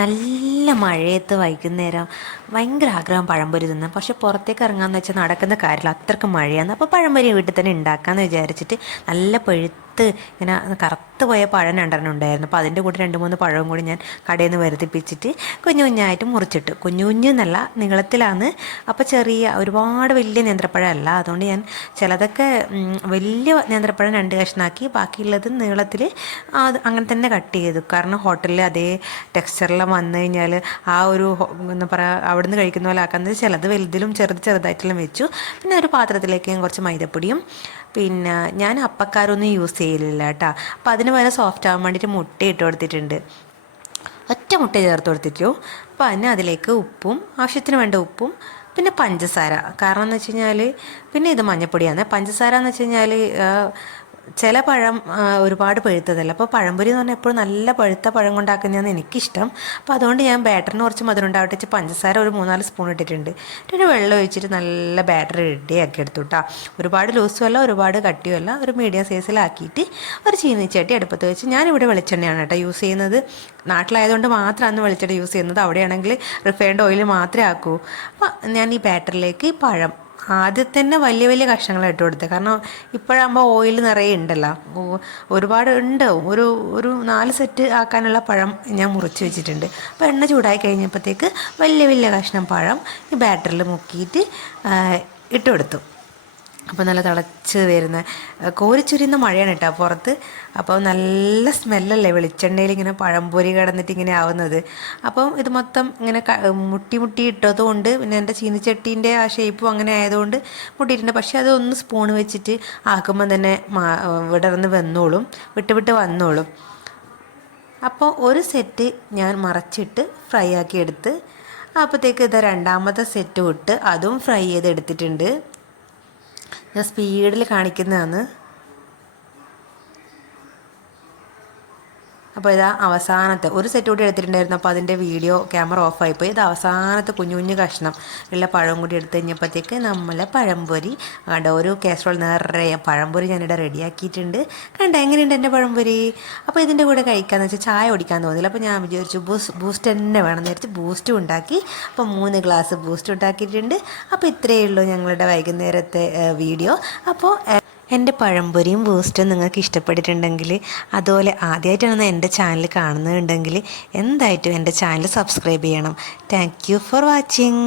നല്ല മഴയത്ത് വൈകുന്നേരം ഭയങ്കര ആഗ്രഹം പഴംപൊരി തിന്നാൻ. പക്ഷെ പുറത്തേക്ക് ഇറങ്ങാമെന്ന് വെച്ചാൽ നടക്കുന്ന കാര്യമില്ല, അത്രയ്ക്ക് മഴയാണ്. അപ്പോൾ പഴംപൊരി വീട്ടിൽ തന്നെ ഉണ്ടാക്കാമെന്ന് വിചാരിച്ചിട്ട് നല്ല ഇങ്ങനെ കറുത്ത് പോയ പഴം രണ്ടെണ്ണം ഉണ്ടായിരുന്നു. അപ്പോൾ അതിൻ്റെ കൂടെ 2-3 പഴവും കൂടി ഞാൻ കടയിൽ നിന്ന് വരുത്തിപ്പിച്ചിട്ട് കുഞ്ഞു കുഞ്ഞായിട്ട് മുറിച്ചിട്ട്, കുഞ്ഞു കുഞ്ഞെന്നല്ല നീളത്തിലാണ്. അപ്പോൾ ഒരുപാട് വലിയ നേന്ത്രപ്പഴമല്ല, അതുകൊണ്ട് ഞാൻ ചിലതൊക്കെ വലിയ നേന്ത്രപ്പഴം 2 കഷ്ണമാക്കി, ബാക്കിയുള്ളത് നീളത്തിൽ അത് അങ്ങനെ തന്നെ കട്ട് ചെയ്തു. കാരണം ഹോട്ടലിൽ അതേ ടെക്സ്ചറെല്ലാം വന്നു കഴിഞ്ഞാൽ എന്താ പറയുക, അവിടെ നിന്ന് കഴിക്കുന്ന പോലെ ആക്കുന്നത്. ചിലത് വലുതിലും ചെറുതായിട്ടെല്ലാം വെച്ചു. പിന്നെ ഒരു പാത്രത്തിലേക്ക് ഞാൻ കുറച്ച് മൈദപ്പൊടിയും, പിന്നെ ഞാൻ അപ്പക്കാരൊന്നും യൂസ് ചെയ്യലില്ല കേട്ടോ. അപ്പോൾ അതിന് പകരം സോഫ്റ്റ് ആവാൻ വേണ്ടിയിട്ട് മുട്ട ഇട്ട് കൊടുത്തിട്ടുണ്ട്. ഒറ്റ മുട്ട ചേർത്ത് കൊടുത്തിട്ടു. അപ്പോൾ അതിലേക്ക് ഉപ്പും, ആവശ്യത്തിന് വേണ്ട ഉപ്പും, പിന്നെ പഞ്ചസാര. കാരണം എന്ന് വെച്ച് കഴിഞ്ഞാൽ, പിന്നെ ഇത് മഞ്ഞപ്പൊടിയാണ്. പഞ്ചസാര എന്ന് വെച്ച് കഴിഞ്ഞാൽ ചില പഴം ഒരുപാട് പഴുത്തതല്ല. അപ്പോൾ പഴംപൊരി എന്ന് പറഞ്ഞാൽ എപ്പോഴും നല്ല പഴുത്ത പഴം കൊണ്ടാക്കുന്നതാണ് എനിക്കിഷ്ടം. അപ്പോൾ അതുകൊണ്ട് ഞാൻ ബാറ്ററിന് കുറച്ച് മധുരം ഉണ്ടാവട്ടെ വെച്ച് പഞ്ചസാര ഒരു 3-4 സ്പൂൺ ഇട്ടിട്ടുണ്ട്. പിന്നെ വെള്ളം ഒഴിച്ചിട്ട് നല്ല ബാറ്റർ റെഡിയാക്കി എടുത്തു കേട്ടോ. ഒരുപാട് ലൂസും അല്ല, ഒരുപാട് കട്ടിയും അല്ല, ഒരു മീഡിയം സൈസിലാക്കിയിട്ട് ഒരു ചീനിച്ചട്ടി അടുപ്പത്ത് വെച്ച്, ഞാനിവിടെ വെളിച്ചെണ്ണയാണ് കേട്ടോ യൂസ് ചെയ്യുന്നത്. നാട്ടിലായതുകൊണ്ട് മാത്രമാണ് വെളിച്ചെണ്ണ യൂസ് ചെയ്യുന്നത്. അവിടെയാണെങ്കിൽ റിഫൈൻഡ് ഓയിൽ മാത്രമേ ആക്കൂ. അപ്പോൾ ഞാൻ ഈ ബാറ്ററിലേക്ക് ഈ പഴം ആദ്യം തന്നെ വലിയ വലിയ കഷ്ണങ്ങൾ ഇട്ട് കൊടുത്തത്. കാരണം ഇപ്പോഴാകുമ്പോൾ ഓയിൽ നിറയെ ഉണ്ടല്ലോ, ഒരുപാട് ഉണ്ട്. ഒരു 4 സെറ്റ് ആക്കാനുള്ള പഴം ഞാൻ മുറിച്ച് വെച്ചിട്ടുണ്ട്. അപ്പോൾ എണ്ണ ചൂടായി കഴിഞ്ഞപ്പോഴത്തേക്ക് വലിയ വലിയ കഷ്ണം പഴം ഈ ബാറ്ററിൽ മുക്കിയിട്ട് ഇട്ട് കൊടുത്തു. അപ്പോൾ നല്ല തിളച്ച് വരുന്ന കോരിച്ചൊരിയുന്ന മഴയാണ് കേട്ടോ പുറത്ത്. അപ്പോൾ നല്ല സ്മെല്ലല്ലേ വെളിച്ചെണ്ണയിൽ ഇങ്ങനെ പഴംപൊരി കിടന്നിട്ട് ഇങ്ങനെ ആവുന്നത്. അപ്പം ഇത് മൊത്തം ഇങ്ങനെ മുട്ടി ഇട്ടതുകൊണ്ട്, പിന്നെ എൻ്റെ ചീനിച്ചട്ടീൻ്റെ ആ ഷേപ്പും അങ്ങനെ ആയതുകൊണ്ട് മുട്ടിയിട്ടുണ്ട്. പക്ഷേ അതൊന്ന് സ്പൂൺ വെച്ചിട്ട് ആക്കുമ്പം തന്നെ വിടർന്ന് വിട്ട് വന്നോളും. അപ്പോൾ ഒരു സെറ്റ് ഞാൻ മറച്ചിട്ട് ഫ്രൈ ആക്കി എടുത്ത്, അപ്പോഴത്തേക്ക് ഇത് രണ്ടാമത്തെ സെറ്റ് ഇട്ട് അതും ഫ്രൈ ചെയ്തെടുത്തിട്ടുണ്ട്. ഞാൻ സ്പീഡിൽ കാണിക്കുന്നതാണ്. അപ്പോൾ ഇതാ അവസാനത്തെ ഒരു സെറ്റ് കൂടി എടുത്തിട്ടുണ്ടായിരുന്നു. അപ്പോൾ അതിൻ്റെ വീഡിയോ ക്യാമറ ഓഫായിപ്പോയി. ഇത് അവസാനത്തെ കുഞ്ഞു കഷ്ണം ഉള്ള പഴം കൂടി എടുത്ത് കഴിഞ്ഞപ്പോഴത്തേക്ക് നമ്മളെ പഴംപൊരി കണ്ട ഒരു കാസറോൾ നിറയെ പഴംപൊരി ഞാനിവിടെ റെഡിയാക്കിയിട്ടുണ്ട്. കണ്ട എങ്ങനെയുണ്ട് എൻ്റെ പഴംപൊരി? അപ്പോൾ ഇതിൻ്റെ കൂടെ കഴിക്കാമെന്ന് വെച്ചാൽ ചായ കുടിക്കാൻ തോന്നില്ല. അപ്പോൾ ഞാൻ വിചാരിച്ചു ബൂസ്റ്റ് തന്നെ വേണം എന്ന് വെച്ച് ബൂസ്റ്റും ഉണ്ടാക്കി. അപ്പോൾ 3 ഗ്ലാസ് ബൂസ്റ്റ് ഉണ്ടാക്കിയിട്ടുണ്ട്. അപ്പോൾ ഇത്രയേ ഉള്ളൂ ഞങ്ങളുടെ വൈകുന്നേരത്തെ വീഡിയോ. അപ്പോൾ എൻ്റെ പഴംപൊരിയും ബൂസ്റ്റും നിങ്ങൾക്ക് ഇഷ്ടപ്പെട്ടിട്ടുണ്ടെങ്കിൽ, അതുപോലെ ആദ്യമായിട്ടാണ് എൻ്റെ ചാനൽ കാണുന്നുണ്ടെങ്കിൽ എന്തായിട്ടും എൻ്റെ ചാനൽ സബ്സ്ക്രൈബ് ചെയ്യണം. Thank you for watching.